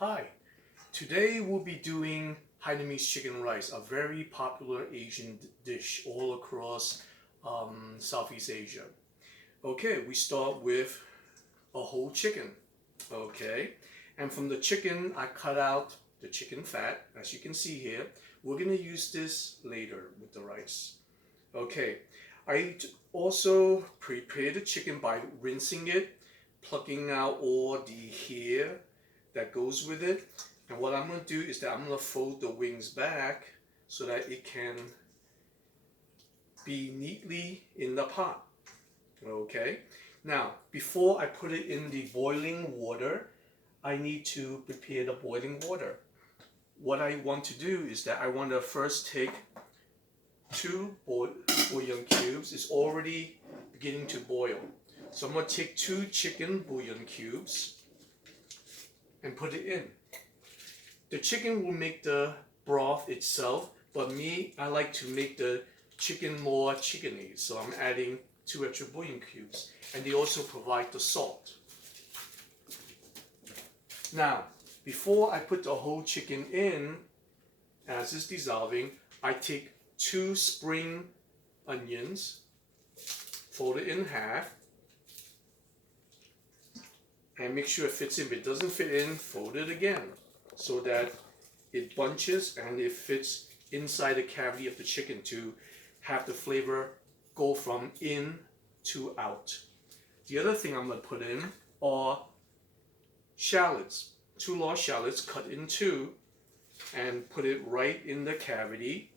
Hi, today we'll be doing Hainanese chicken rice, a very popular Asian dish all across Southeast Asia. Okay, we start with a whole chicken. Okay, and from the chicken, I cut out the chicken fat, as you can see here. We're gonna use this later with the rice. Okay, I also prepare the chicken by rinsing it, plucking out all the hair that goes with it. And what I'm going to do is that I'm going to fold the wings back so that it can be neatly in the pot. Okay, now before I put it in the boiling water, I need to prepare the boiling water. What I want to do is that I want to first take two bouillon cubes. It's already beginning to boil. So I'm going to take two chicken bouillon cubes and put it in. The chicken will make the broth itself, but me, I like to make the chicken more chickeny. So I'm adding two extra bouillon cubes, and they also provide the salt. Now, before I put the whole chicken in, as it's dissolving, I take two spring onions, fold it in half, and make sure it fits in. If it doesn't fit in, fold it again so that it bunches and it fits inside the cavity of the chicken to have the flavor go from in to out. The other thing I'm going to put in are shallots, two large shallots cut in two, and put it right in the cavity.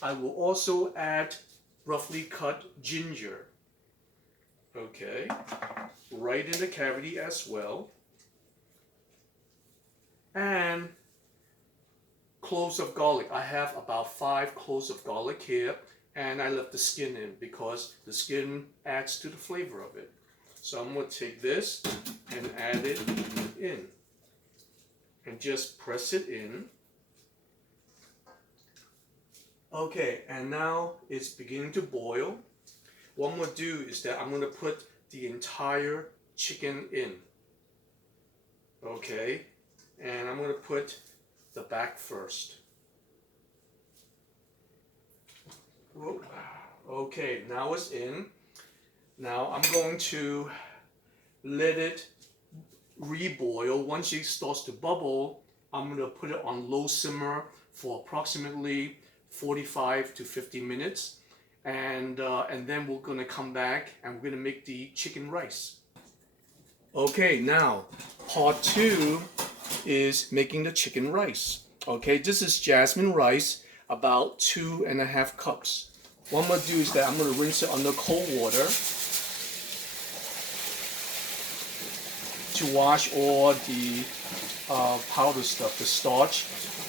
I will also add roughly cut ginger. Okay, right in the cavity as well. And cloves of garlic. I have about 5 cloves of garlic here, and I left the skin in because the skin adds to the flavor of it. So I'm going to take this and add it in and just press it in. Okay, and now it's beginning to boil. What I'm going to do is that I'm going to put the entire chicken in. Okay, and I'm going to put the back first. Whoa. Okay, now it's in. Now I'm going to let it reboil. Once it starts to bubble, I'm going to put it on low simmer for approximately 45 to 50 minutes. And then we're going to come back and we're going to make the chicken rice. Okay, now part 2 is making the chicken rice. Okay, this is jasmine rice, about 2.5 cups. What I'm going to do is that I'm going to rinse it under cold water to wash all the powder stuff, the starch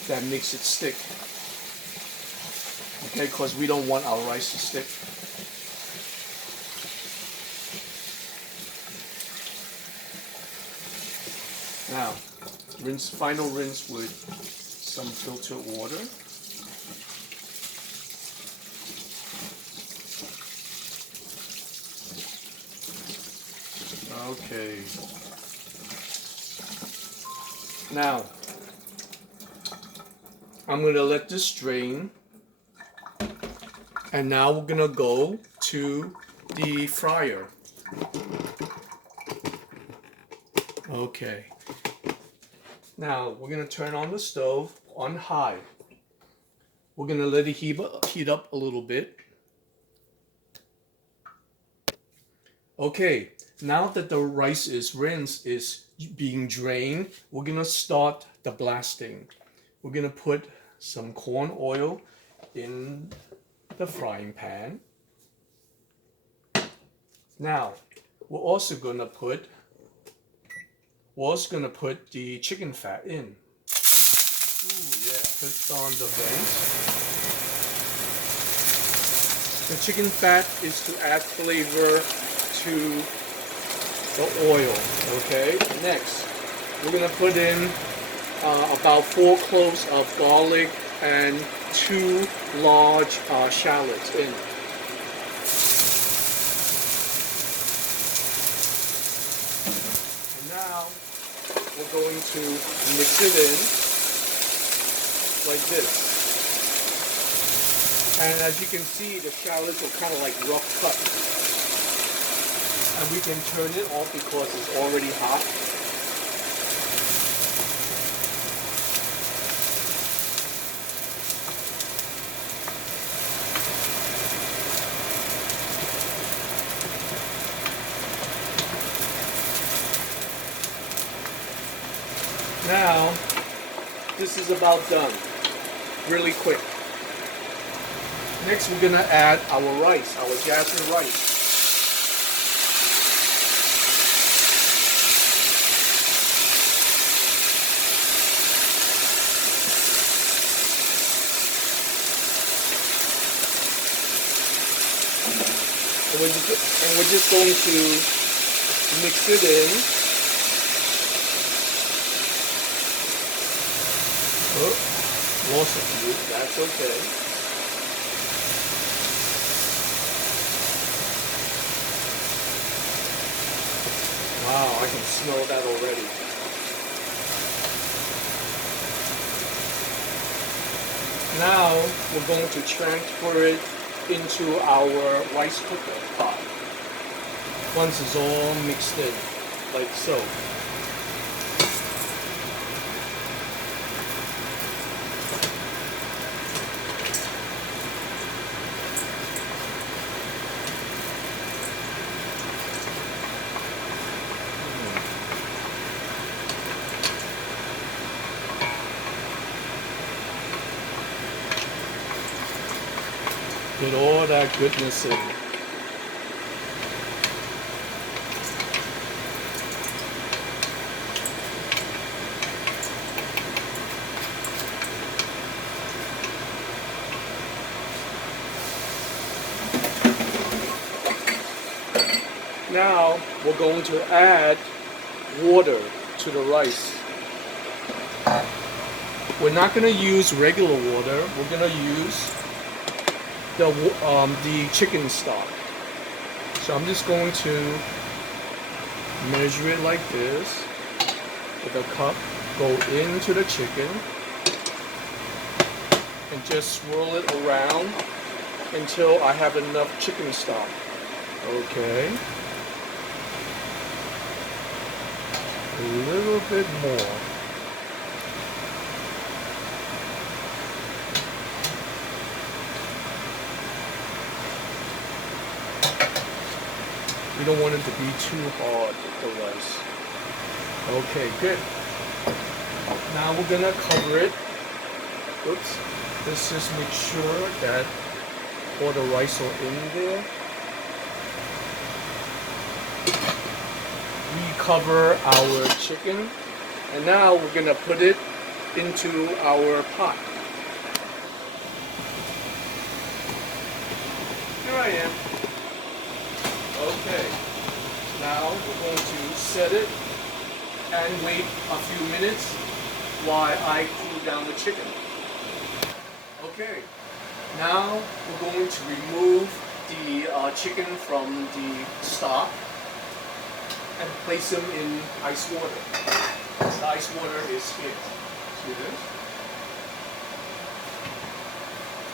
that makes it stick. Okay, because we don't want our rice to stick. Now, final rinse with some filtered water. Okay. Now, I'm going to let this drain. And now we're going to go to the fryer. Okay. Now we're going to turn on the stove on high. We're going to let it heat up a little bit. Okay, now that the rice is rinsed, is being drained, we're going to start the blasting. We're going to put some corn oil in the frying pan. Now, we're also going to put the chicken fat in. Ooh, yeah. Put on the vent. The chicken fat is to add flavor to the oil. Okay. Next, we're going to put in about 4 cloves of garlic and 2 large shallots in. And now we're we're going to mix it in like this. And as you can see, the shallots are kind of like rough cut. And we can turn it off because it's already hot. Now, this is about done. Really quick. Next, we're gonna add our rice, our jasmine rice. And we're just going to mix it in. Oh, lost a few, that's okay. Wow, I can smell that already. Now we're going to transfer it into our rice cooker pot. Once it's all mixed in, like so. Get all that goodness in. Now we're going to add water to the rice. We're not going to use regular water. We're going to use the chicken stock. So I'm just going to measure it like this with a cup, go into the chicken, and just swirl it around until I have enough chicken stock. Okay. A little bit more. We don't want it to be too hard with the rice. Okay, good. Now we're gonna cover it. Oops. Let's just make sure that all the rice are in there. We cover our chicken, and now we're gonna put it into our pot. Here I am. Okay, now we're going to set it and wait a few minutes while I cool down the chicken. Okay, now we're going to remove the chicken from the stock and place them in ice water. The ice water is here. See this?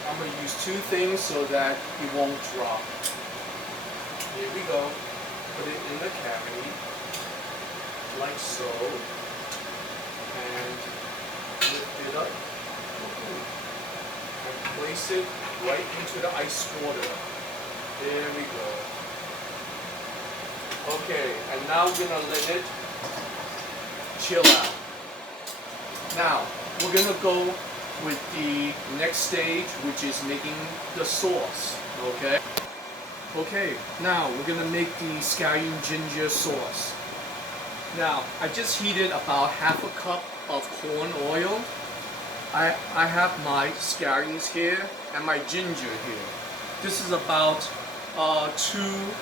I'm going to use two things so that it won't drop. Here we go. Put it in the cavity, like so, and lift it up, and place it right into the ice water. There we go. Okay, and now we're gonna let it chill out. Now, we're gonna go with the next stage, which is making the sauce, okay? Okay, now we're gonna make the scallion ginger sauce. Now, I just heated about half a cup of corn oil. I have my scallions here and my ginger here. This is about 2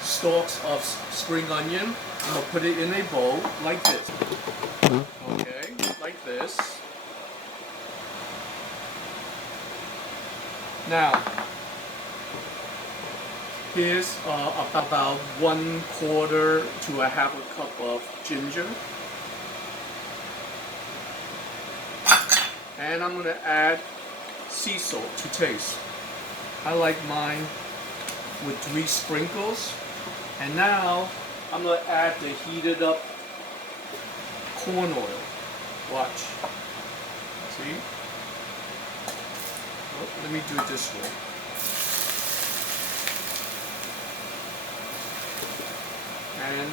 stalks of spring onion. I'm gonna put it in a bowl like this. Okay, like this. Now, here's about 1/4 to a half a cup of ginger. And I'm gonna add sea salt to taste. I like mine with 3 sprinkles. And now I'm gonna add the heated up corn oil. Watch. See? Oh, let me do it this way. And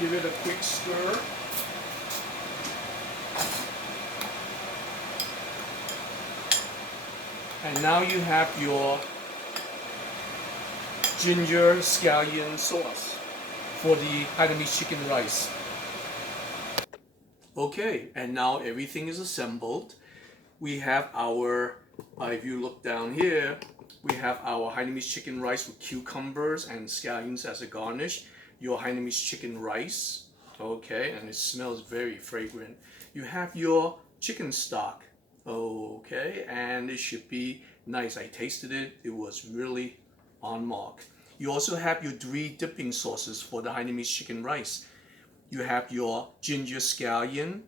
give it a quick stir. And now you have your ginger scallion sauce for the Hainanese chicken rice. Okay, and now everything is assembled. We have our, if you look down here, we have our Hainanese chicken rice with cucumbers and scallions as a garnish. Your Hainanese chicken rice, okay, and it smells very fragrant. You have your chicken stock, okay, and it should be nice. I tasted it, it was really on mark. You also have your 3 dipping sauces for the Hainanese chicken rice. You have your ginger scallion,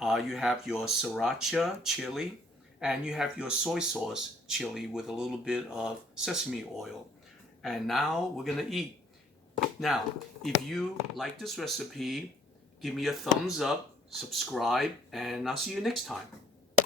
you have your sriracha chili, and you have your soy sauce chili with a little bit of sesame oil. And now we're gonna eat. Now, if you like this recipe, give me a thumbs up, subscribe, and I'll see you next time.